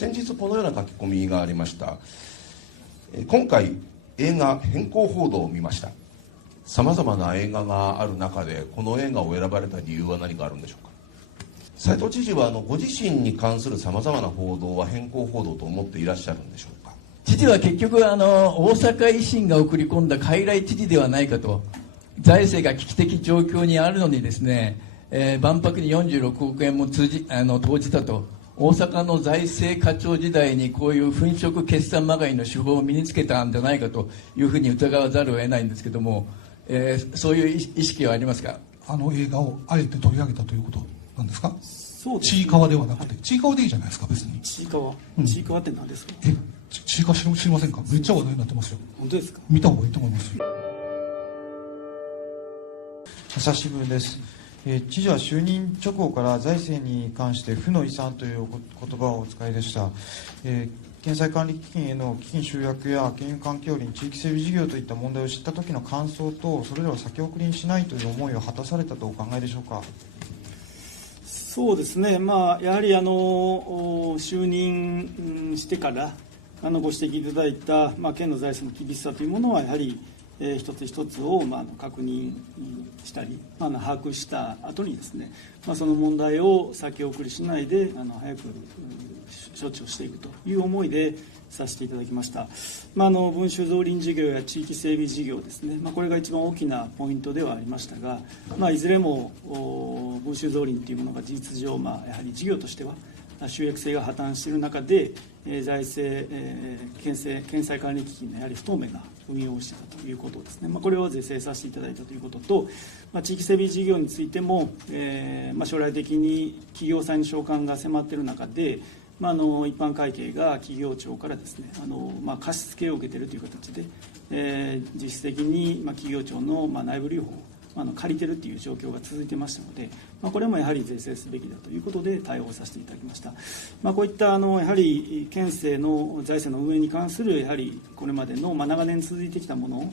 先日このような書き込みがありました。今回映画変更報道を見ました。さまざまな映画がある中でこの映画を選ばれた理由は何かあるんでしょうか。斉藤知事はご自身に関するさまざまな報道は変更報道と思っていらっしゃるんでしょうか。知事は結局大阪維新が送り込んだ傀儡知事ではないかと。財政が危機的状況にあるのにですね、万博に46億円も投じたと。大阪の財政課長時代にこういう粉飾決算まがいの手法を身につけたんじゃないかというふうに疑わざるを得ないんですけども、そういう意識はありますか。あの映画をあえて取り上げたということなんですか。そうです、ちいかわではなくて、ちいかわでいいじゃないですか。別にちいかわ、ちいかわって何ですか。ちいかわ知りませんか。めっちゃ話題になってますよ。本当ですか。見た方がいいと思いますよ。朝日新聞です。知事は就任直後から財政に関して負の遺産という言葉をお使いでした。県債管理基金への基金集約や県有環境林、地域整備事業といった問題を知った時の感想と、それらを先送りにしないという思いを果たされたとお考えでしょうか。そうですね、やはり就任してからご指摘いただいた、県の財政の厳しさというものはやはり一つ一つを確認したり、把握した後にですね、その問題を先送りしないで早く処置をしていくという思いでさせていただきました。文集造林事業や地域整備事業ですね、これが一番大きなポイントではありましたが、いずれも文集造林というものが事実上、やはり事業としては収益性が破綻している中で、財政、県債管理基金のやはり不透明な運用をしていたということですね、これを是正させていただいたということと、地域整備事業についても、将来的に企業債の償還が迫っている中で、一般会計が企業庁からですね、貸し付けを受けているという形で、実質的に企業庁の内部留保を借りているという状況が続いてましたので、これもやはり是正すべきだということで対応させていただきました。こういったやはり県政の財政の運営に関するやはりこれまでの長年続いてきたものを、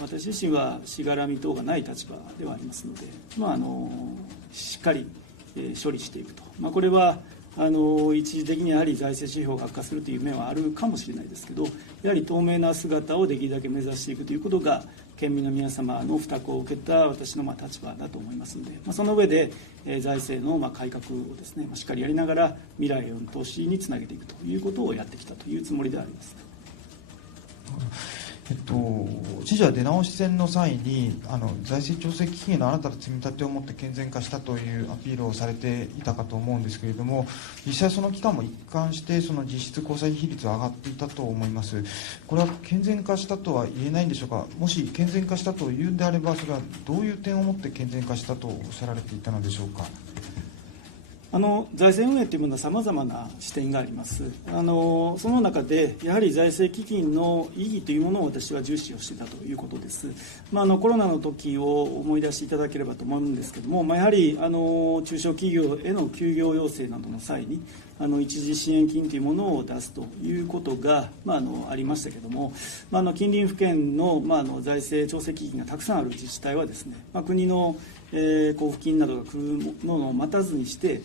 私自身はしがらみ等がない立場ではありますので、しっかり処理していくと、これは一時的にやはり財政指標が悪化するという面はあるかもしれないですけど、やはり透明な姿をできるだけ目指していくということが県民の皆様の負託を受けた私の立場だと思いますので、その上で財政の改革をですね、しっかりやりながら未来への投資につなげていくということをやってきたというつもりであります。知事は出直し選の際に財政調整基金への新たな積み立てを持って健全化したというアピールをされていたかと思うんですけれども、実際その期間も一貫してその実質交際費率は上がっていたと思います。これは健全化したとは言えないんでしょうか。もし健全化したというんであれば、それはどういう点をもって健全化したとおっしゃられていたのでしょうか。財政運営というものはさまざまな視点があります。その中でやはり財政基金の意義というものを私は重視をしていたということです。コロナの時を思い出していただければと思うんですけども、やはり中小企業への休業要請などの際に一時支援金というものを出すということが、ありましたけれども、近隣府県の、財政調整基金がたくさんある自治体はですね、国の、交付金などが来るのを待たずにして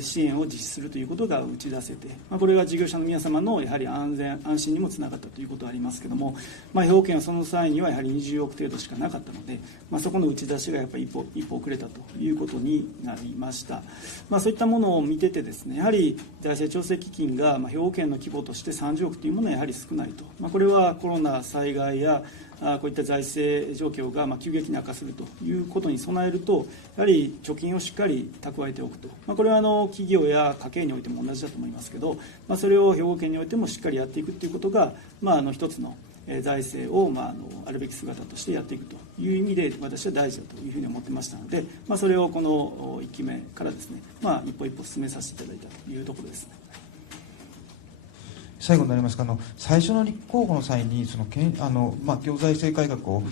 支援を実施するということが打ち出せて、これが事業者の皆様のやはり安心にもつながったということはありますけれども、兵庫県はその際にはやはり20億程度しかなかったので、そこの打ち出しがやっぱり一歩遅れたということになりました。そういったものを見ててですね、やはり財政調整基金が兵庫県の規模として30億というものはやはり少ないと、これはコロナ災害やこういった財政状況が急激に悪化するということに備えると、やはり貯金をしっかり蓄えておくと、これは企業や家計においても同じだと思いますけど、それを兵庫県においてもしっかりやっていくということが、一つの財政をあるべき姿としてやっていくという意味で私は大事だというふうに思ってましたので、それをこの1期目からですね、一歩一歩進めさせていただいたというところです。最後になりますが、最初の立候補の際に行財政改革を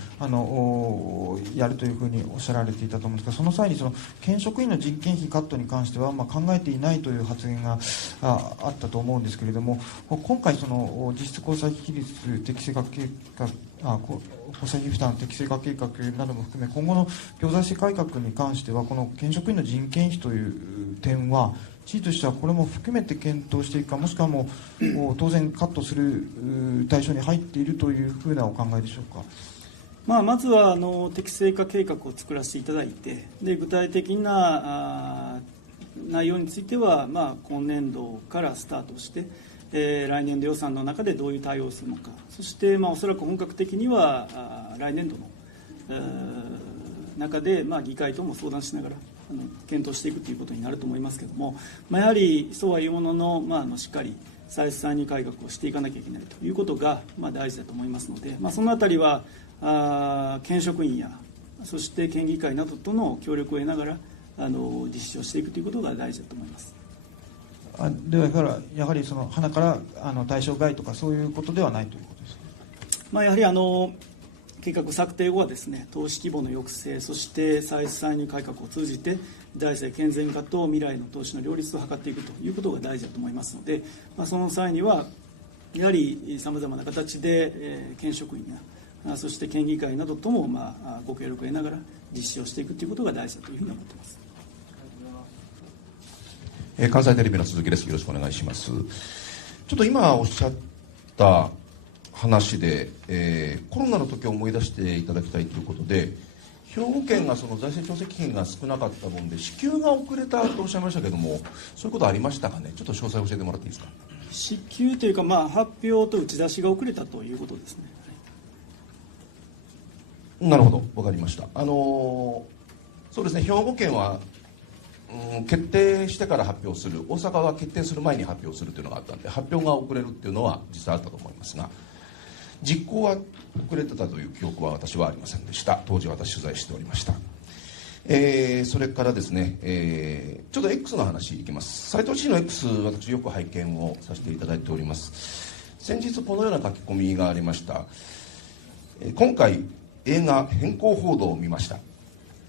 やるというふうにおっしゃられていたと思うんですが、その際に県職員の人件費カットに関しては考えていないという発言があったと思うんですけれども、今回実質交際費率適正化計画交際費負担適正化計画なども含め、今後の行財政改革に関してはこの県職員の人件費という点は知事としてはこれも含めて検討していくか、もしくはもう当然カットする対象に入っているというふうなお考えでしょうか。まずは適正化計画を作らせていただいて、で具体的な内容については、今年度からスタートして、来年度予算の中でどういう対応をするのか、そして、おそらく本格的には来年度の中で、議会とも相談しながら検討していくということになると思いますけれども、やはりそうはいうものの、しっかり歳出歳入改革をしていかなきゃいけないということが、大事だと思いますので、そのあたりは県職員やそして県議会などとの協力を得ながら実施をしていくということが大事だと思います。ではやはりその花から対象外とかそういうことではないということですか。やはり計画策定後はですね、投資規模の抑制、そして歳出歳入改革を通じて財政健全化と未来の投資の両立を図っていくということが大事だと思いますので、その際にはやはりさまざまな形で県職員やそして県議会などともご協力を得ながら実施をしていくということが大事だというふうに思っています。関西テレビの鈴木です。よろしくお願いします。ちょっと今おっしゃった話で、コロナの時を思い出していただきたいということで、兵庫県がその財政調整基金が少なかったもんで支給が遅れたとおっしゃいましたけども、そういうことありましたかね。ちょっと詳細教えてもらっていいですか。支給というか、発表と打ち出しが遅れたということですね。なるほど、分かりました。そうですね、兵庫県は決定してから発表する、大阪は決定する前に発表するというのがあったんで、発表が遅れるっていうのは実際あったと思いますが、実行は遅れてたという記憶は私はありませんでした。当時私取材しておりました。それからですね、ちょっと X の話いきます。斉藤知事の X、私よく拝見をさせていただいております。先日このような書き込みがありました。今回映画変更報道を見ました。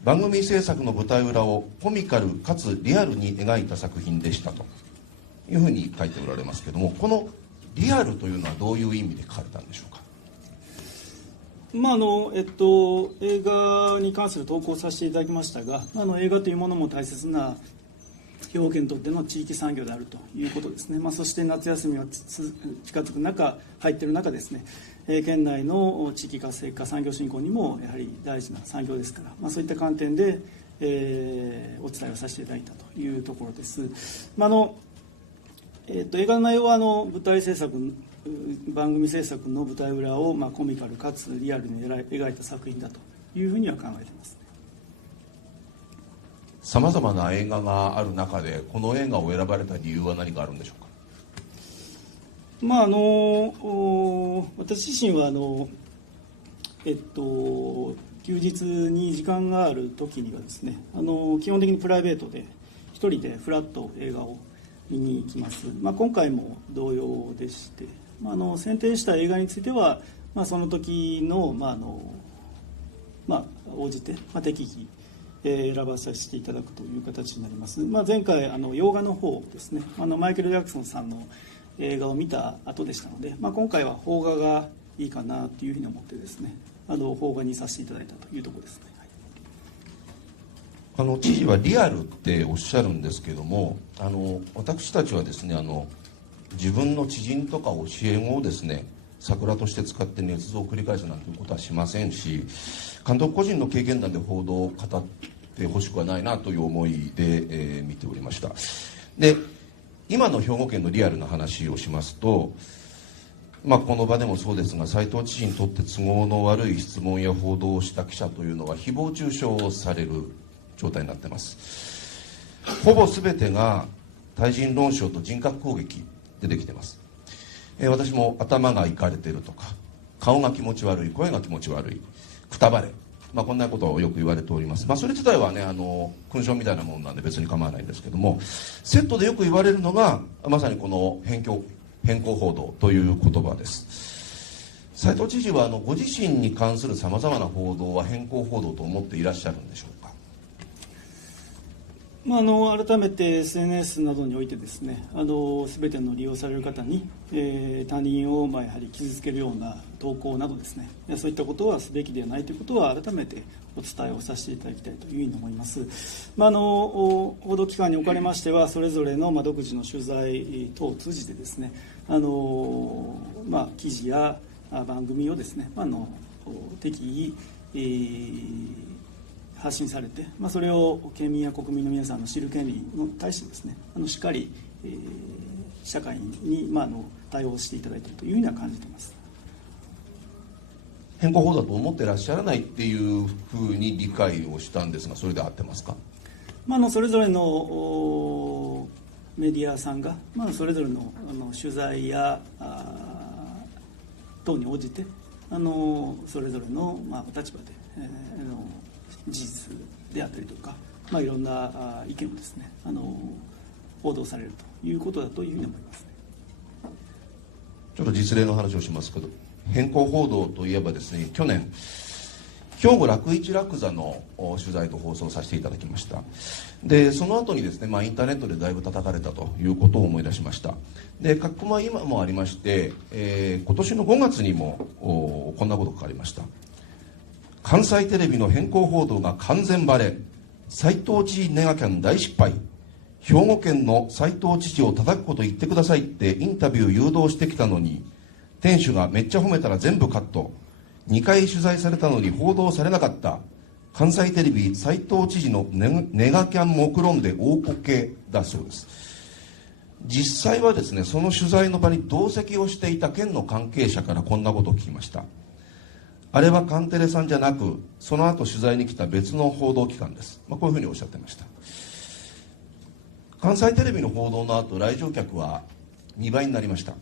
番組制作の舞台裏をコミカルかつリアルに描いた作品でしたというふうに書いておられますけども、このリアルというのはどういう意味で書かれたんでしょうか。映画に関する投稿をさせていただきましたが、映画というものも大切な兵庫県にとっての地域産業であるということですね。そして夏休みが近づく中、入っている中ですね、県内の地域活性化、産業振興にもやはり大事な産業ですから、そういった観点で、お伝えをさせていただいたというところです。映画の内容は舞台制作、番組制作の舞台裏をコミカルかつリアルに描いた作品だというふうには考えています。さまざまな映画がある中でこの映画を選ばれた理由は何かあるんでしょうか。私自身は休日に時間がある時にはですね、基本的にプライベートで一人でフラッと映画を見に行きます。今回も同様でして、選定した映画については、その時の、応じて、適宜選ばさせていただくという形になります。前回洋画の方ですね、マイケル・ジャクソンさんの映画を見た後でしたので、今回は邦画がいいかなというふうに思ってですね、邦画にさせていただいたというところですね。知事はリアルっておっしゃるんですけども、私たちはですね、自分の知人とか教え子をですね桜として使って捏造を繰り返すなんていうことはしませんし、監督個人の経験談で報道を語ってほしくはないなという思いで、見ておりました。で、今の兵庫県のリアルな話をしますと、この場でもそうですが、斉藤知事にとって都合の悪い質問や報道をした記者というのは誹謗中傷をされる状態になっています。ほぼ全てが対人論証と人格攻撃でできています。私も頭がいかれているとか、顔が気持ち悪い、声が気持ち悪い、くたばれ、こんなことをよく言われております。それ自体はね、勲章みたいなものなんで別に構わないんですけども、セットでよく言われるのがまさにこの変更報道という言葉です。斉藤知事はご自身に関するさまざまな報道は変更報道と思っていらっしゃるんでしょうか。改めて SNS などにおいてですね、全ての利用される方に、他人をやはり傷つけるような投稿などですね、そういったことはすべきではないということは改めてお伝えをさせていただきたいというふうに思います。報道機関におかれましては、それぞれの独自の取材等を通じてですね、記事や番組をですね、適宜、発信されて、それを県民や国民の皆さんの知る権利に対してですね、しっかり、社会に、対応していただいているというふうには感じています。変更法だと思ってらっしゃらないっていうふうに理解をしたんですが、それで合ってますか？それぞれのメディアさんが、それぞれの取材や等に応じてそれぞれのお立場で、事実であったりとか、いろんな意見をですね、報道されるということだというふうに思いますね。ちょっと実例の話をしますけど、変更報道といえばですね、去年兵庫楽市楽座の取材と放送させていただきました。でその後にですね、インターネットでだいぶ叩かれたということを思い出しました。で書き込みは今もありまして、今年の5月にもこんなこと書かれました。関西テレビの変更報道が完全バレ、斉藤知事ネガキャン大失敗、兵庫県の斉藤知事を叩くこと言ってくださいってインタビュー誘導してきたのに、店主がめっちゃ褒めたら全部カット、2回取材されたのに報道されなかった、関西テレビ斉藤知事のネガキャン目論んで大こけだそうです。実際はですね、その取材の場に同席をしていた県の関係者からこんなことを聞きました。あれはカンテレさんじゃなく、その後取材に来た別の報道機関です、こういうふうにおっしゃってました。関西テレビの報道の後、来場客は2倍になりました。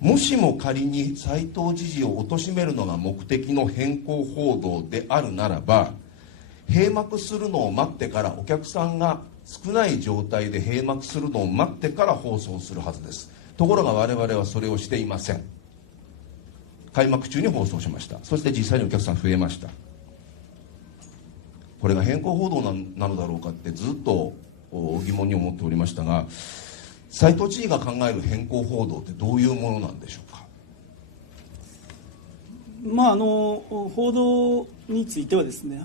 もしも仮に斉藤知事を貶めるのが目的の変更報道であるならば、閉幕するのを待ってから、お客さんが少ない状態で閉幕するのを待ってから放送するはずです。ところが我々はそれをしていません。開幕中に放送しました。そして実際にお客さん増えました。これが変更報道なのだろうかってずっと疑問に思っておりましたが、斉藤知事が考える変更報道ってどういうものなんでしょうか？報道についてはですね、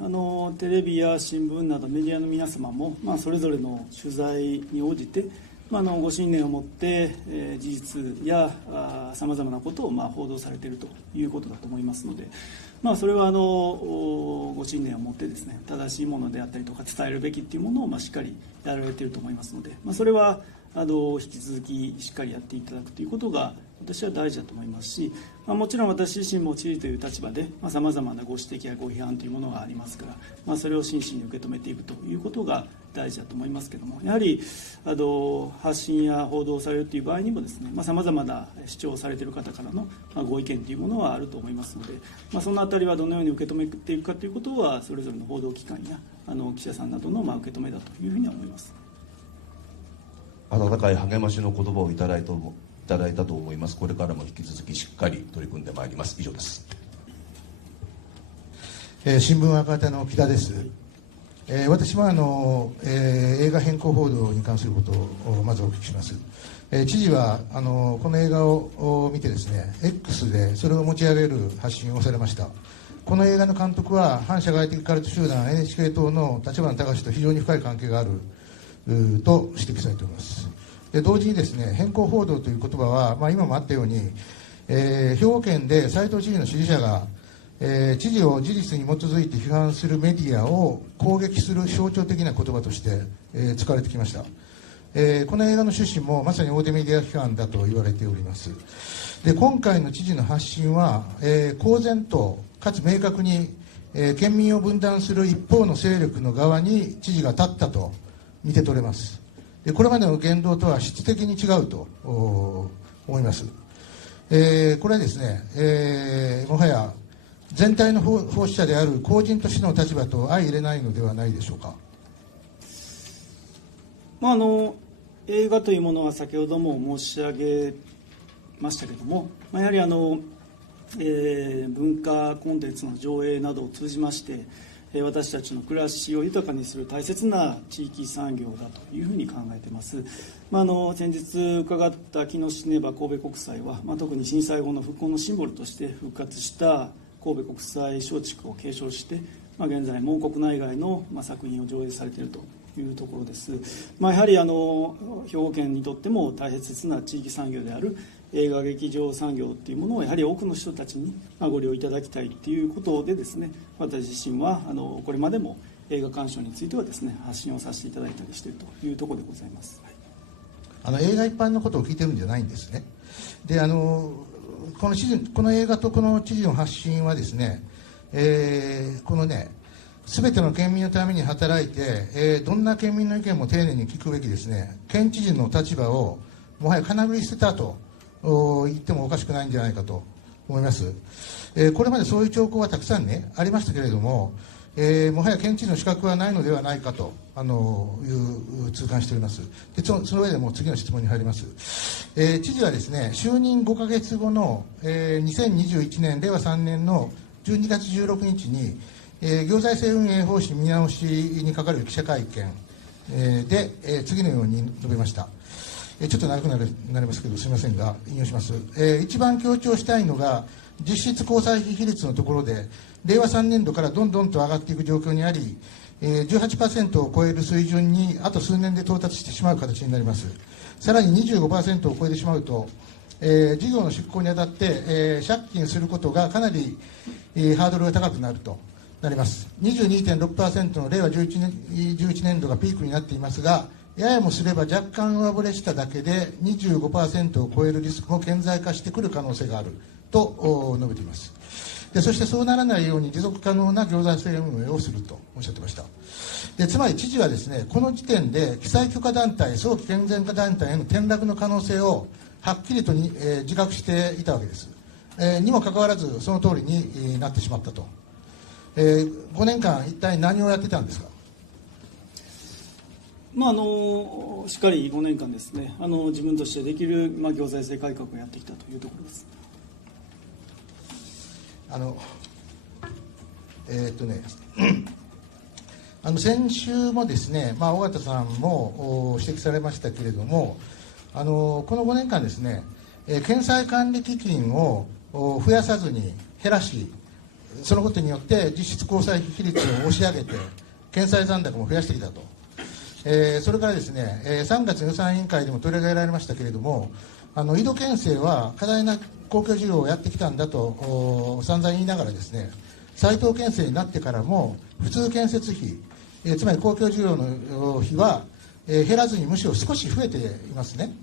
テレビや新聞などメディアの皆様も、それぞれの取材に応じて、ご信念を持って、事実やさまざまなことを報道されているということだと思いますので、それはご信念を持ってですね、正しいものであったりとか伝えるべきっていうものをしっかりやられていると思いますので、それは引き続きしっかりやっていただくということが私は大事だと思いますし、もちろん私自身も知事という立場でさまざまなご指摘やご批判というものがありますから、それを真摯に受け止めていくということが大事だと思いますけれども、やはり発信や報道されるという場合にもですね、さまざまな主張をされている方からのご意見というものはあると思いますので、そのあたりはどのように受け止めていくかということはそれぞれの報道機関や記者さんなどの受け止めだというふうには思います。温かい励ましの言葉をいただいたと思います。これからも引き続きしっかり取り組んでまいります。以上です。新聞赤旗の木田です。私も映画変更報道に関することをまずお聞きします。知事はこの映画を見てですね、 X でそれを持ち上げる発信をされました。この映画の監督は反社会的カルト集団 NHK 党の立花隆と非常に深い関係があると指摘されております。で同時にですね、変更報道という言葉は、今もあったように、兵庫県で斉藤知事の支持者が、知事を事実に基づいて批判するメディアを攻撃する象徴的な言葉として、使われてきました。この映画の趣旨もまさに大手メディア批判だと言われております。で今回の知事の発信は、公然とかつ明確に、県民を分断する一方の勢力の側に知事が立ったと見て取れます。でこれまでの言動とは質的に違うと思います。これはですね、もはや全体の奉仕者である公人としての立場と相入れないのではないでしょうか。映画というものは先ほども申し上げましたけれども、やはり文化コンテンツの上映などを通じまして、私たちの暮らしを豊かにする大切な地域産業だというふうに考えています。先日伺った木のシネバ神戸国際は、特に震災後の復興のシンボルとして復活した神戸国際松竹を継承して、現在も国内外の作品を上映されているというところです。やはり兵庫県にとっても大切な地域産業である映画劇場産業というものをやはり多くの人たちにご利用いただきたいということでですね、私自身はこれまでも映画鑑賞についてはですね、発信をさせていただいたりしているというところでございます。映画一般のことを聞いてるんじゃないんですね。でこの映画とこの知事の発信はですね、このね全ての県民のために働いて、どんな県民の意見も丁寧に聞くべきですね、県知事の立場をもはやかなぐり捨てたと言ってもおかしくないんじゃないかと思います。これまでそういう兆候はたくさんねありましたけれども、もはや県知事の資格はないのではないかという痛感しております。でその上でもう次の質問に入ります。知事はですね、就任5ヶ月後の、2021年令和3年の12月16日に、行財政運営方針見直しにかかる記者会見、で、次のように述べました。ちょっと長くなりますけどすみませんが引用します。一番強調したいのが実質交際費比率のところで、令和3年度からどんどんと上がっていく状況にあり、18% を超える水準にあと数年で到達してしまう形になります。さらに 25% を超えてしまうと、事業の執行にあたって、借金することがかなり、ハードルが高くなるとなります。 22.6% の令和11年度がピークになっていますが、ややもすれば若干上振れしただけで 25% を超えるリスクも顕在化してくる可能性があると述べています。でそしてそうならないように持続可能な行財政運営をするとおっしゃってました。でつまり知事はですね、この時点で記載許可団体、早期健全化団体への転落の可能性をはっきりと自覚していたわけです。にもかかわらずその通りになってしまったと。5年間一体何をやってたんですか。しっかり5年間ですね、自分としてできる、行財政改革をやってきたというところです。先週もですね、尾形さんも指摘されましたけれども、この5年間ですね、検済管理基金を増やさずに減らし、そのことによって実質交際費比率を押し上げて検済残高も増やしてきたと。それからですね、3月予算委員会でも取り上げられましたけれども、井戸県政は過大な公共事業をやってきたんだと散々言いながらですね、斉藤県政になってからも普通建設費、つまり公共事業の費は、減らずにむしろ少し増えていますね。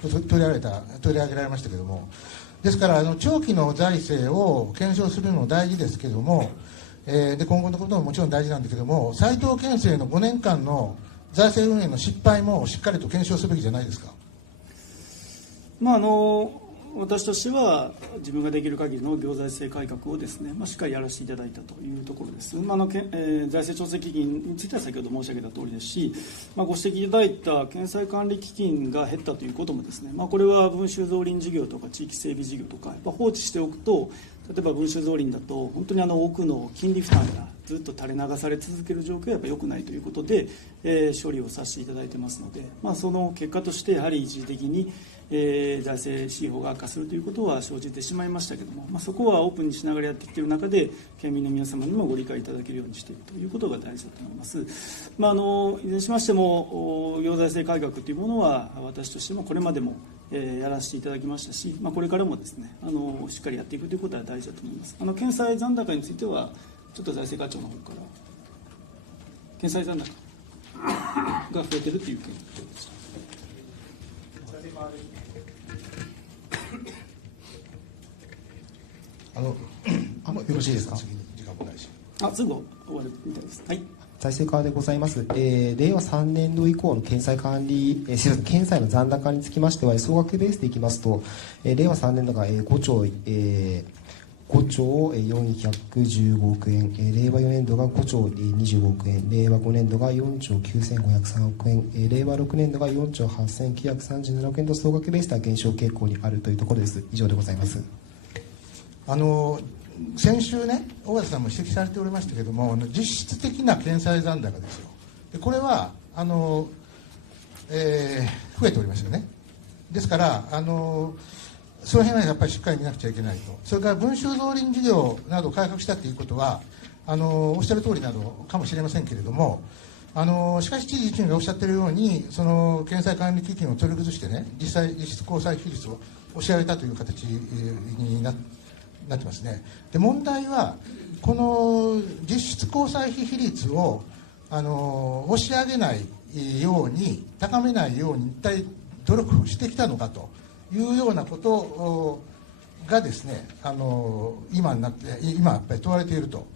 取り上げられましたけれども、ですから長期の財政を検証するのも大事ですけれども、で今後のことももちろん大事なんだけども、斉藤県政の5年間の財政運営の失敗もしっかりと検証すべきじゃないですか。私としては自分ができる限りの行財政改革をですね、しっかりやらせていただいたというところです。財政調整基金については先ほど申し上げた通りですし、ご指摘いただいた検済管理基金が減ったということもですね、これは文集造林事業とか地域整備事業とかやっぱ放置しておくと、例えば文集造林だと本当に多くの金利負担がずっと垂れ流され続ける状況はやっぱり良くないということで、処理をさせていただいてますので、その結果としてやはり一時的に財政指標が悪化するということは生じてしまいましたけれども、そこはオープンにしながらやってきている中で県民の皆様にもご理解いただけるようにしているということが大事だと思います。いずれにしましても行財政改革というものは私としてもこれまでもやらせていただきましたし、これからもですねしっかりやっていくということは大事だと思います。検済残高についてはちょっと財政課長の方から検済残高が増えているという件でした。よろしいですか。次に時間もないし。すぐ終わるみたいです。はい。財政課でございます。令和3年度以降の検済の残高につきましては、総額ベースでいきますと、令和3年度が5兆415億円、令和4年度が5兆25億円、令和5年度が4兆9503億円、令和6年度が4兆8937億円と総額ベースでは減少傾向にあるというところです。以上でございます。先週ね、尾形さんも指摘されておりましたけれども、実質的な検済残高ですよ。でこれは増えておりますよね。ですからその辺はやっぱりしっかり見なくちゃいけないと。それから文書増輪事業などを改革したということはおっしゃる通りなどかもしれませんけれども、しかし知事自身がおっしゃっているように、その検査管理基金を取り崩してね、実質交際費率を押し上げたという形になってますね。で問題はこの実質交際費比率を押し上げないように、高めないように一体努力をしてきたのかというようなことがですね、今やっぱり問われていると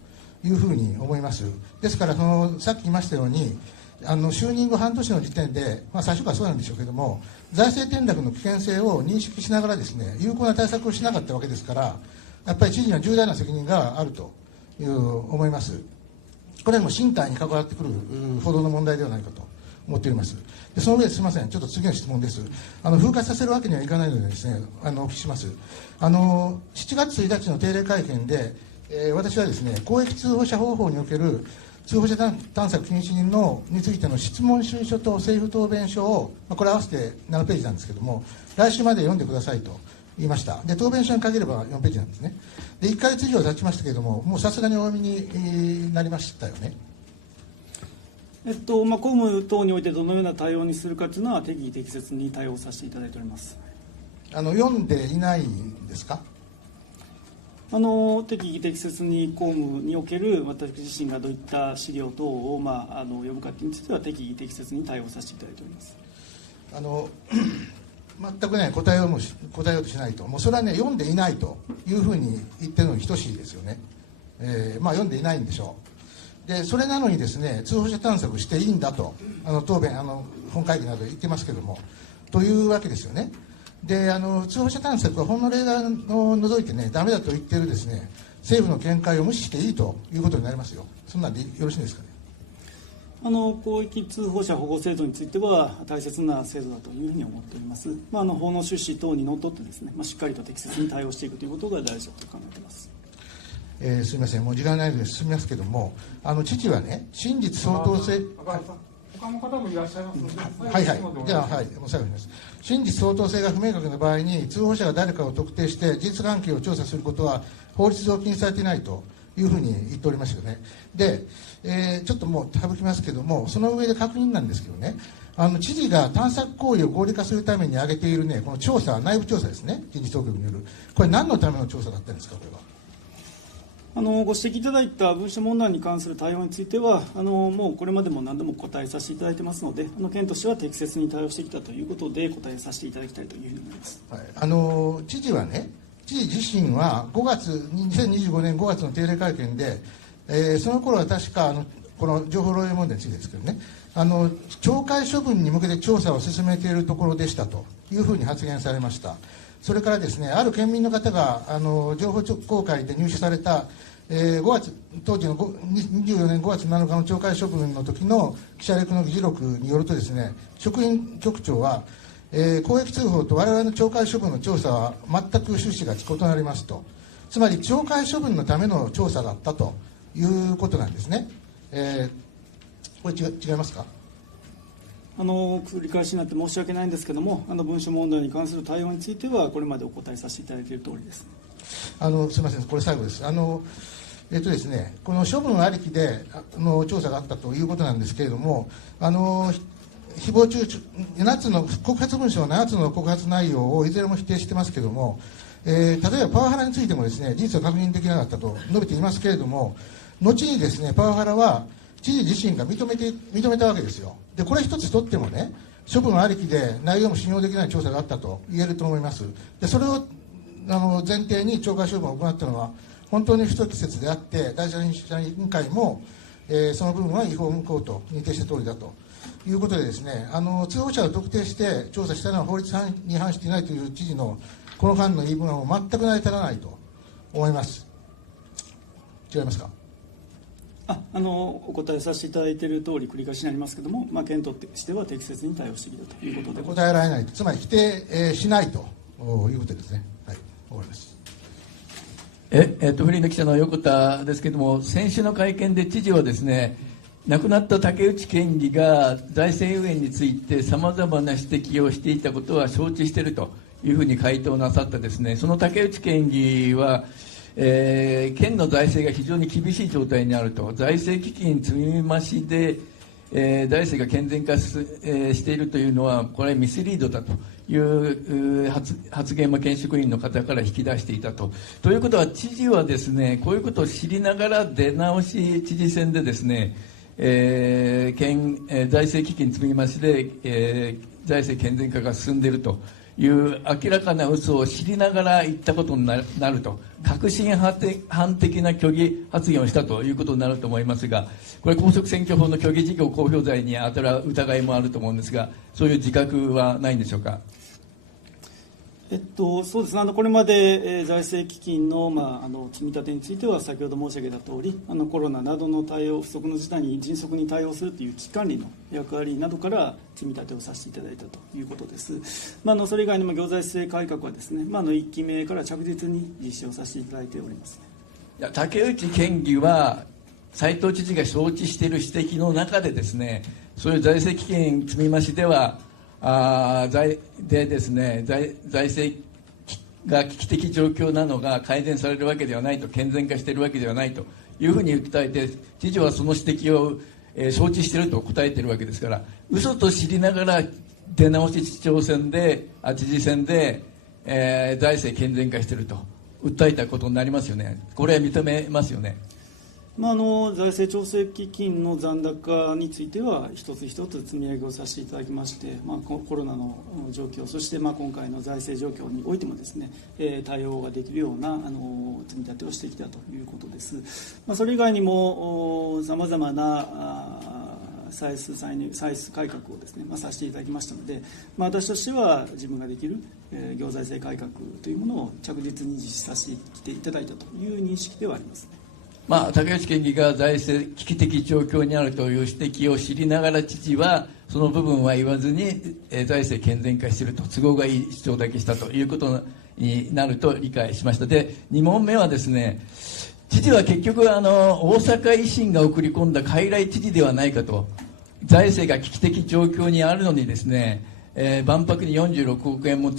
いうふうに思います。ですからさっき言いましたように就任後半年の時点で、最初からそうなんでしょうけれども、財政転落の危険性を認識しながらですね、有効な対策をしなかったわけですから、やっぱり知事には重大な責任があると思います。これも身体に関わってくるほどの問題ではないかと思っております。でその上ですみません、ちょっと次の質問です。風化させるわけにはいかないのでですね、お聞きします。7月1日の定例会見で、私はですね、公益通報者方法における通報者探索禁止についての質問主意書と政府答弁書を、これ合わせて7ページなんですけども、来週まで読んでくださいと言いました。で答弁書に限れば4ページなんですね。で1ヶ月以上経ちましたけれども、もうさすがにお読みになりましたよね。公務等においてどのような対応にするかというのは適宜適切に対応させていただいております。読んでいないんですか。適宜適切に公務における私自身がどういった資料等を、呼ぶかについては適宜適切に対応させていただいております。全くね答えようとしないと、もうそれはね読んでいないというふうに言ってるのに等しいですよね。読んでいないんでしょう。でそれなのにですね、通報者探索していいんだと答弁本会議などで言ってますけども、というわけですよね。で通報者探索はほんの例外を除いてねダメだと言っているですね、政府の見解を無視していいということになりますよ。そんなんでよろしいんですかね。公益通報者保護制度については大切な制度だというふうに思っております。法の趣旨等にのっとってですね、しっかりと適切に対応していくということが大事だと考えています。すみません、もう時間ないので進みますけども、知事はね、真実相当性、他の方もいらっしゃいますので、はいはい、では、はい、もう最後にです。真実相当性が不明確な場合に、通報者が誰かを特定して、事実関係を調査することは、法律上禁止されていないというふうに言っておりますよね。で、ちょっともう省きますけども、その上で確認なんですけどね、知事が探索行為を合理化するために挙げているね、この調査、内部調査ですね、人事当局による、これ、何のための調査だったんですか、これは。ご指摘いただいた文書問題に関する対応についてはもうこれまでも何度も答えさせていただいてますので、県としては適切に対応してきたということで答えさせていただきたいというふうに思います。はい、知事はね、知事自身は2025年5月の定例会見で、その頃は確かこの情報漏洩問題についてですけどね、懲戒処分に向けて調査を進めているところでしたというふうに発言されました。それからですね、ある県民の方が情報公開で入手された当時の24年5月7日の懲戒処分の時の記者レクの議事録によるとですね、職員局長は、公益通報と我々の懲戒処分の調査は全く趣旨が異なりますと、つまり懲戒処分のための調査だったということなんですね。これ違いますか。繰り返しになって申し訳ないんですけれども、文書問題に関する対応についてはこれまでお答えさせていただいている通りです。すみません、これ最後です。ですね、この処分ありきで調査があったということなんですけれども、誹謗中傷、告発文書の7つの告発内容をいずれも否定してますけれども、例えばパワハラについてもですね、事実は確認できなかったと述べていますけれども、後にですね、パワハラは知事自身が認めたわけですよ。でこれ一つとってもね、処分ありきで内容も信用できない調査があったと言えると思います。でそれを前提に懲戒処分を行ったのは本当に不適切であって、第三者委員会も、その部分は違法無効と認定した通りだということでですね、通報者を特定して調査したのは法律に反していないという知事のこの間の言い分はもう全く成り立たないと思います。違いますか。お答えさせていただいている通り繰り返しになりますけれども、県としては適切に対応してきたということで答えられない、つまり否定、しないということですね。はい、終わります。フリーの記者の横田ですけれども、先週の会見で知事はですね、亡くなった竹内県議が財政運営についてさまざまな指摘をしていたことは承知しているというふうに回答なさったですね、その竹内県議は、県の財政が非常に厳しい状態にあると、財政基金積み増しで、財政が健全化しているというのは、これはミスリードだという発言も県職員の方から引き出していたと。ということは、知事はですね、こういうことを知りながら出直し知事選でですね、財政基金積み増しで、財政健全化が進んでいるという明らかな嘘を知りながら言ったことになると、確信犯的な虚偽発言をしたということになると思いますが、これ、公職選挙法の虚偽事業公表罪に当たる疑いもあると思うんですが、そういう自覚はないんでしょうか。そうですね、これまで、財政基金の、積み立てについては、先ほど申し上げたとおり、コロナなどの対応、不測の事態に迅速に対応するという危機管理の役割などから積み立てをさせていただいたということです。それ以外にも行財政改革はですね、1期目から着実に実施をさせていただいております。竹内県議は斉藤知事が承知している指摘の中でですね、そういう財政基金積み増しではですね、財政が危機的状況なのが改善されるわけではないと、健全化しているわけではないというふうに訴えて、知事はその指摘を、承知していると答えているわけですから、嘘と知りながら出直し知事選で、財政健全化していると訴えたことになりますよね。これは認めますよね。財政調整基金の残高については一つ一つ積み上げをさせていただきまして、コロナの状況、そして今回の財政状況においてもですね、対応ができるような積み立てをしてきたということです。それ以外にもさまざまな歳出改革をですね、させていただきましたので、私としては自分ができる行財政改革というものを着実に実施させていただいたという認識ではありますね。竹内県議が財政危機的状況にあるという指摘を知りながら、知事はその部分は言わずに財政健全化していると、都合がいい主張だけしたということになると理解しました。で、2問目はですね、知事は結局大阪維新が送り込んだ傀儡知事ではないかと、財政が危機的状況にあるのにですね、万博に46億円も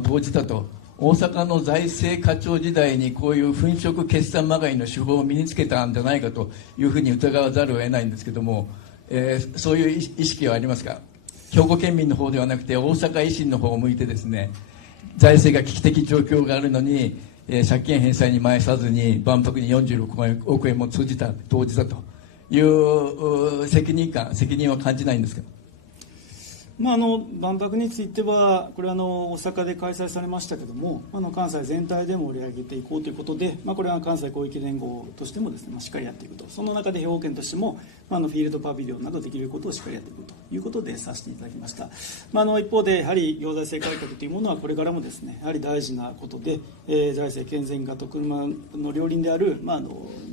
投じたと。大阪の財政課長時代にこういう粉飾決算まがいの手法を身につけたんじゃないかというふうに疑わざるを得ないんですけども、そういう意識はありますか。兵庫県民の方ではなくて大阪維新の方を向いてですね、財政が危機的状況があるのに、借金返済に回さずに万博に46億円も投じたという責任は感じないんですか。万博については、これは大阪で開催されましたけれども、関西全体で盛り上げていこうということで、これは関西広域連合としてもですね、しっかりやっていくと、その中で兵庫県としても、フィールドパビリオンなどできることをしっかりやっていくということでさせていただきました。一方で、やはり行財政改革というものは、これからもですね、やはり大事なことで、財政健全化と車の両輪である、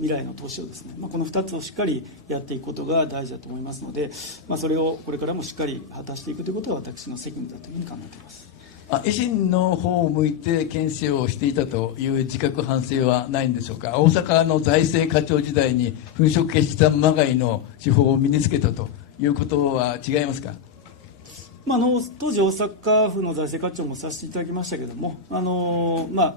未来の投資をですね、この2つをしっかりやっていくことが大事だと思いますので、それをこれからもしっかり果たしていくということが私の責務だというふうに考えています。維新の方を向いて県政をしていたという自覚反省はないんでしょうか。大阪の財政課長時代に粉飾決算まがいの手法を身につけたということは違いますか。当時大阪府の財政課長もさせていただきましたけれども、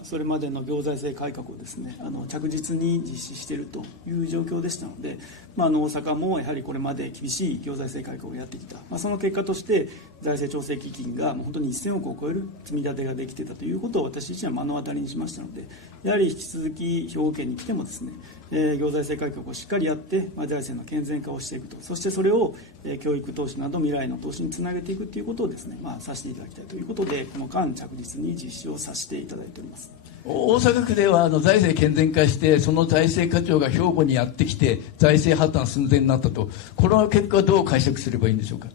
それまでの行財政改革をですね、着実に実施しているという状況でしたので、大阪もやはりこれまで厳しい行財政改革をやってきた、その結果として財政調整基金がもう本当に1000億を超える積み立てができていたということを私自身は目の当たりにしましたので、やはり引き続き兵庫県に来てもですね、行財政改革をしっかりやって、財政の健全化をしていくと、そしてそれを教育投資など未来の投資につなげていくということをですね、させていただきたいということで、この間着実に実施をさせていただいております。大阪府では財政健全化して、その財政課長が兵庫にやってきて財政破綻寸前になったと、この結果はどう解釈すればいいんでしょうか。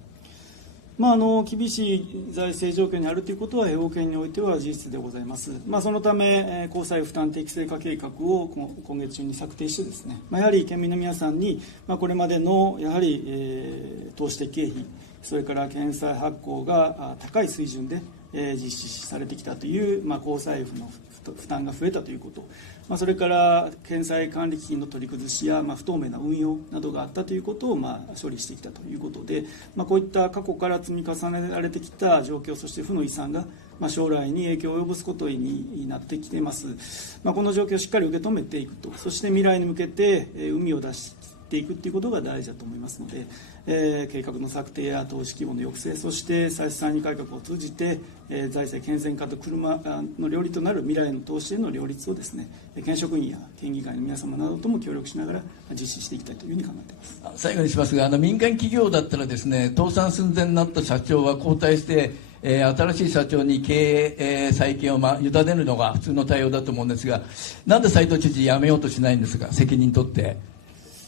厳しい財政状況にあるということは兵庫県においては事実でございます。そのため高歳負担適正化計画を今月中に策定してですね、やはり県民の皆さんにこれまでのやはり投資的経費、それから返済発行が高い水準で実施されてきたという、交際費の負担が増えたということ、それから検済管理基金の取り崩しや、不透明な運用などがあったということを、処理してきたということで、こういった過去から積み重ねられてきた状況、そして負の遺産が、将来に影響を及ぼすことになってきています。この状況をしっかり受け止めていくと、そして未来に向けて海を出していくということが大事だと思いますので、計画の策定や投資規模の抑制、そして歳出歳入改革を通じて、財政健全化と車の両立となる未来の投資への両立をですね、県職員や県議会の皆様などとも協力しながら実施していきたいというふうに考えています。最後にしますが、民間企業だったらですね、倒産寸前になった社長は交代して、新しい社長に経営再建を委ねるのが普通の対応だと思うんですが、なんで斉藤知事辞めようとしないんですか、責任取って。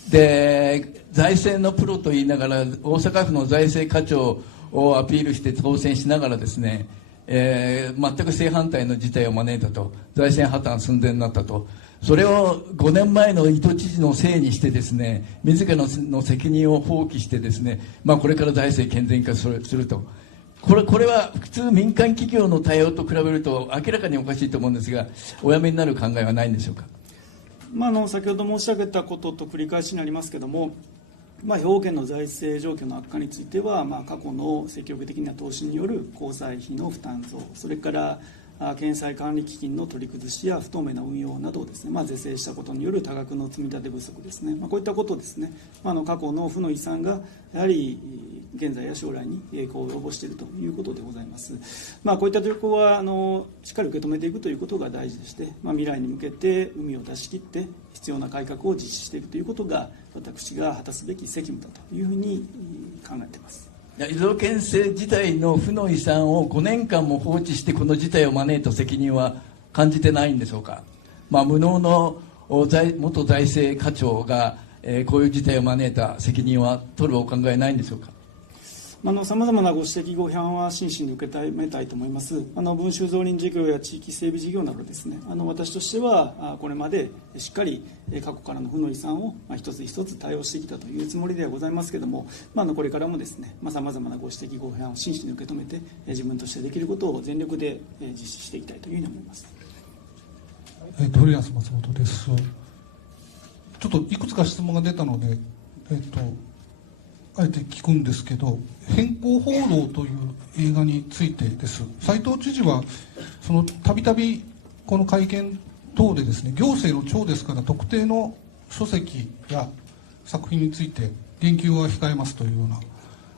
で、財政のプロと言いながら大阪府の財政課長をアピールして当選しながらですね、全く正反対の事態を招いたと、財政破綻寸前になったと、それを5年前の伊藤知事のせいにしてですね、自らの責任を放棄してですね、これから財政健全化すると。これは普通民間企業の対応と比べると明らかにおかしいと思うんですが、お辞めになる考えはないんでしょうか。先ほど申し上げたことと繰り返しになりますけれども、兵庫県の財政状況の悪化については、過去の積極的な投資による交際費の負担増、それから検済管理基金の取り崩しや不透明な運用などをですね、是正したことによる多額の積み立て不足ですね、こういったことをですね、過去の負の遺産がやはり現在や将来に影響を及ぼしているということでございます。こういった状況はしっかり受け止めていくということが大事でして、未来に向けて海を出し切って必要な改革を実施していくということが私が果たすべき責務だというふうに考えています。伊豆県政自体の負の遺産を5年間も放置してこの事態を招いた責任は感じてないんでしょうか。無能の元財政課長が、こういう事態を招いた責任は取るお考えないんでしょうか。さまざまなご指摘、ご批判は真摯に受け止めたいと思います。文集造林事業や地域整備事業などですね、私としてはこれまでしっかり過去からの負の遺産を一つ一つ対応してきたというつもりではございますけれども、これからもですね、さまざまなご指摘、ご批判を真摯に受け止めて、自分としてできることを全力で実施していきたいというふうに思います。古安松本です。ちょっといくつか質問が出たので、あえて聞くんですけど、変更報道という映画についてです。斉藤知事はたびたびこの会見等でですね、行政の長ですから特定の書籍や作品について言及は控えますというような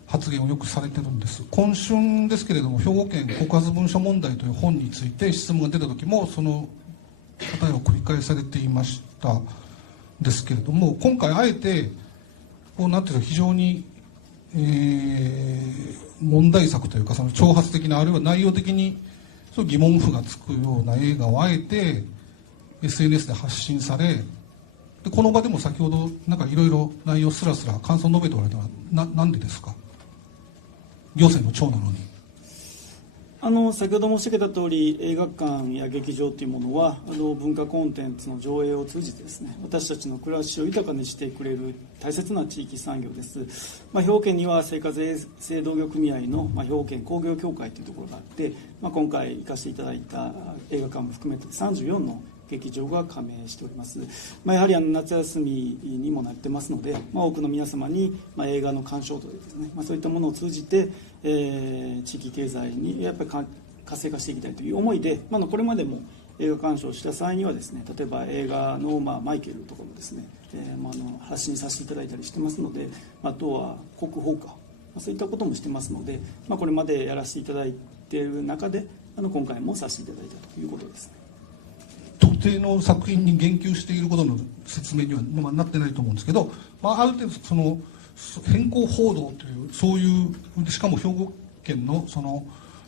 発言をよくされてるんです。今春ですけれども、兵庫県告発文書問題という本について質問が出た時もその答えを繰り返されていましたですけれども、今回あえてなんていうか非常に、問題作というか、挑発的な、あるいは内容的に疑問符がつくような映画をあえて SNS で発信され、でこの場でも先ほどいろいろ内容すらすら感想を述べておられたのはなんでですか。行政の長なのに。先ほど申し上げた通り、映画館や劇場というものは文化コンテンツの上映を通じてですね、私たちの暮らしを豊かにしてくれる大切な地域産業です。兵庫県には生活衛生同業組合の兵庫県工業協会というところがあって、今回行かせていただいた映画館も含めて34の劇場が加盟しております。やはり夏休みにもなってますので、多くの皆様に映画の鑑賞とですね、そういったものを通じて、地域経済にやっぱり活性化していきたいという思いで、これまでも映画鑑賞した際にはですね、例えば映画のマイケルとかもですね、発信させていただいたりしてますので、あとは国宝か、そういったこともしてますので、これまでやらせていただいている中で今回もさせていただいたということですね。特定の作品に言及していることの説明には、なってないと思うんですけど、ある程度変更報道というそういうしかも兵庫県の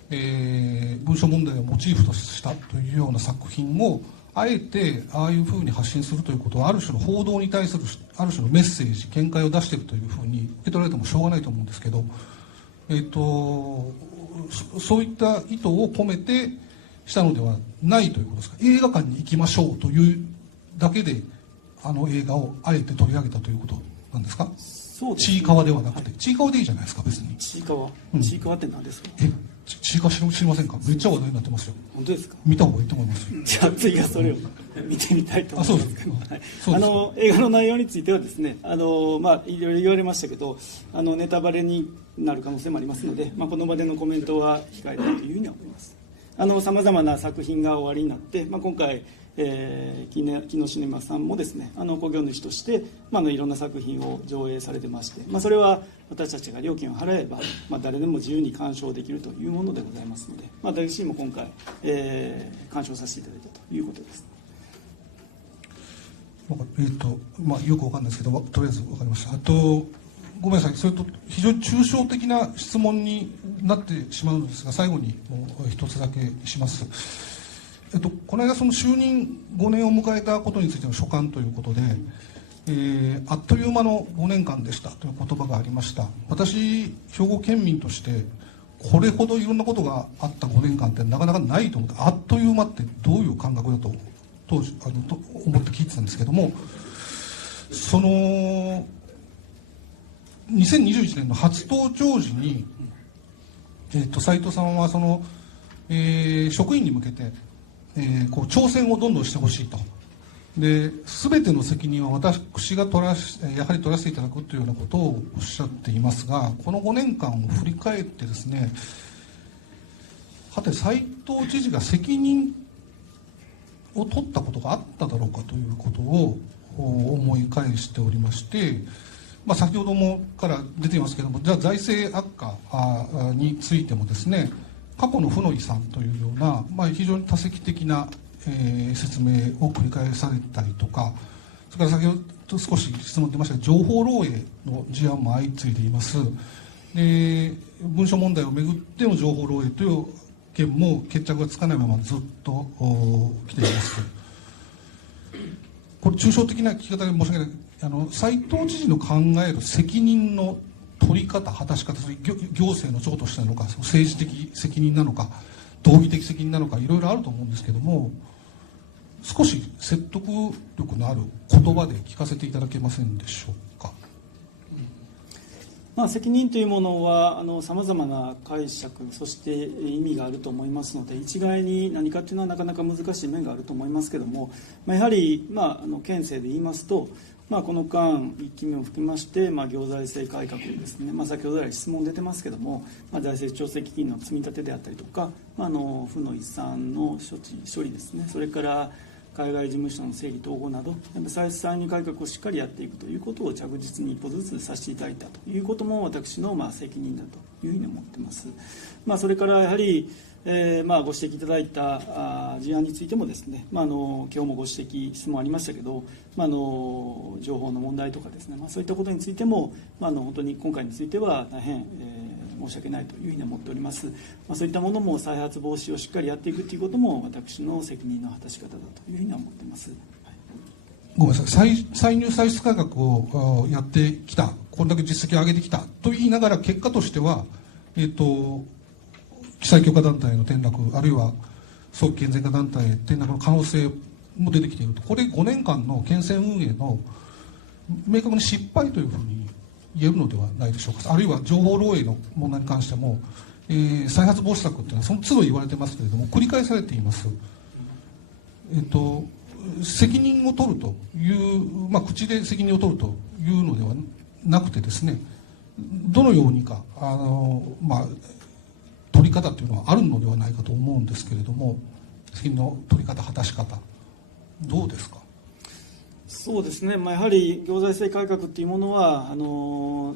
文書問題をモチーフとしたというような作品をあえてああいうふうに発信するということは、ある種の報道に対するある種のメッセージ、見解を出しているというふうに受け取られてもしょうがないと思うんですけど、そういった意図を込めてしたのではないということですか。映画館に行きましょうというだけで映画をあえて取り上げたということなんですか。そうですね、ちいかわではなくて、ちいかわでいいじゃないですか、別に。ちいかわって何ですか。知りませんか？めっちゃ話題になってますよ。本当ですか？見た方がいいと思いますよ。じゃあ次はそれを見てみたいと思います。あ、そうですか。はいそうですか。映画の内容についてはですね、いろいろ言われましたけど、ネタバレになる可能性もありますので、この場でのコメントは控えたいというふうには思います。さまざまな作品が終わりになって、今回、キノシネマさんもですね、興行主として、いろんな作品を上映されてまして、それは私たちが料金を払えば、誰でも自由に鑑賞できるというものでございますので、私も今回、鑑賞させていただいたということです。よくわかんないですけど、とりあえずわかりました。あと、ごめんなさい、それと非常に抽象的な質問になってしまうのですが、最後にもう一つだけします。この間、その就任5年を迎えたことについての所感ということで、あっという間の5年間でしたという言葉がありました。私、兵庫県民として、これほどいろんなことがあった5年間ってなかなかないと思って、あっという間ってどういう感覚だと当時と思って聞いてたんですけども、その2021年の初登庁時に、斉藤さんはその、職員に向けて、挑戦をどんどんしてほしいと。で、全ての責任は私がやはり取らせていただくというようなことをおっしゃっていますが、この5年間を振り返ってですね、はて斉藤知事が責任を取ったことがあっただろうかということを思い返しておりまして、先ほどもから出ていますけれども、じゃあ財政悪化についてもですね、過去の負の遺産というような、非常に多責的な、説明を繰り返されたりとか、それから先ほど少し質問出ましたが、情報漏洩の事案も相次いでいます。で、文書問題をめぐっての情報漏洩という件も決着がつかないままずっと来ています。これ抽象的な聞き方で申し訳ない。斉藤知事の考える責任の取り方、果たし方、行政の長としてなのか、政治的責任なのか、道義的責任なのか、いろいろあると思うんですけども、少し説得力のある言葉で聞かせていただけませんでしょうか。責任というものはさまざまな解釈、そして意味があると思いますので、一概に何かというのはなかなか難しい面があると思いますけれども、やはり、県政で言いますと、この間、1期目を含めまして、行財政改革ですね、先ほど来質問出てますけれども、財政調整基金の積み立てであったりとか、負の遺産の処理ですね、それから海外事務所の整理統合など、歳出歳入改革をしっかりやっていくということを着実に一歩ずつさせていただいたということも私の責任だというふうに思っています。それからやはりご指摘いただいた事案についてもですね、今日もご指摘、質問ありましたけど、情報の問題とかですね、そういったことについても、本当に今回については大変、申し訳ないというふうに思っております。そういったものも再発防止をしっかりやっていくということも私の責任の果たし方だというふうに思っています。ごめんなさい、歳入歳出改革をやってきた、これだけ実績を上げてきたと言いながら、結果としては、記載強化団体への転落、あるいは早期健全化団体へ転落の可能性も出てきていると、これ5年間の県政運営の明確に失敗というふうに言えるのではないでしょうか。あるいは情報漏洩の問題に関しても、再発防止策というのはその都度言われてますけれども、繰り返されています。責任を取るという、口で責任を取るというのではなくてですね、どのようにか取り方というのはあるのではないかと思うんですけれども、責任の取り方、果たし方、どうですか。そうですね、やはり行財政改革というものは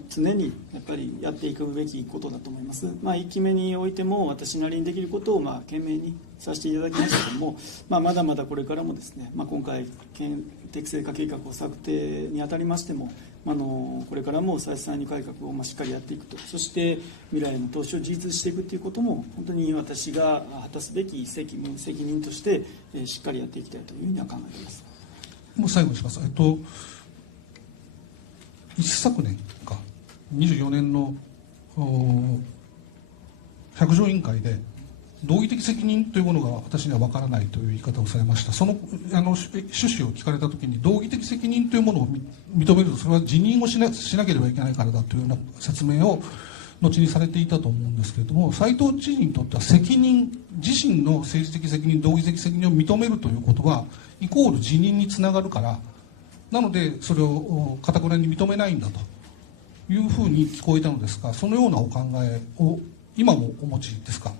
常にやっぱりやっていくべきことだと思います。1期目においても私なりにできることを懸命にさせていただきましたけども、まだまだこれからもですね、今回適正化計画を策定にあたりましても、これからも歳出歳入改革をしっかりやっていくと、そして未来の投資を充実していくということも本当に私が果たすべき責任としてしっかりやっていきたいというふうには考えています。もう最後にします。一昨年か24年の百条委員会で道義的責任というものが私には分からないという言い方をされました。その趣旨を聞かれたときに、道義的責任というものを認めると、それは辞任をしなければいけないからだというような説明を後にされていたと思うんですけれども、斉藤知事にとっては責任、自身の政治的責任、道義的責任を認めるということはイコール辞任につながるから、なのでそれを堅くなに認めないんだというふうに聞こえたのですが、そのようなお考えを今もお持ちですか。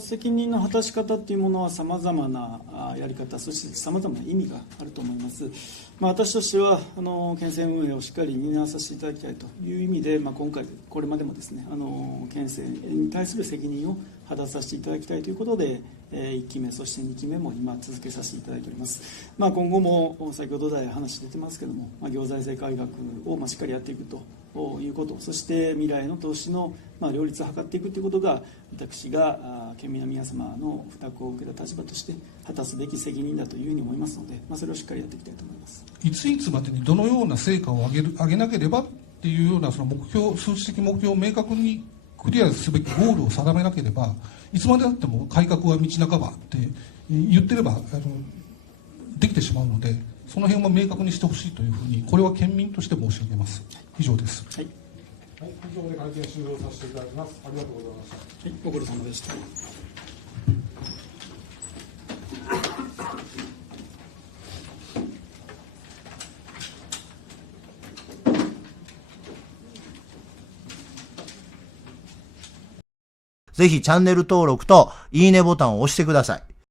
責任の果たし方というものはさまざまなやり方、そしてさまざまな意味があると思います。私としては県政運営をしっかり担わさせていただきたいという意味で、今回これまでもですね県政に対する責任を果たさせていただきたいということで、1期目そして2期目も今続けさせていただいております。今後も先ほど来話出てますけれども、行財政改革をしっかりやっていくということ、そして未来の投資の両立を図っていくということが、私が県民の皆様の負託を受けた立場として果たすべき責任だというふうに思いますので、それをしっかりやっていきたいと思います。いついつまでにどのような成果を上げなければっていうようなその目標、数値的目標を明確にクリアすべきゴールを定めなければ、いつまでたっても改革は道半ばって言ってればできてしまうので、その辺は明確にしてほしいというふうに、これは県民として申し上げます。以上です。はい、以上で会見終了させていただきます。ありがとうございました。はい、ご苦労様でした。ぜひチャンネル登録といいねボタンを押してください。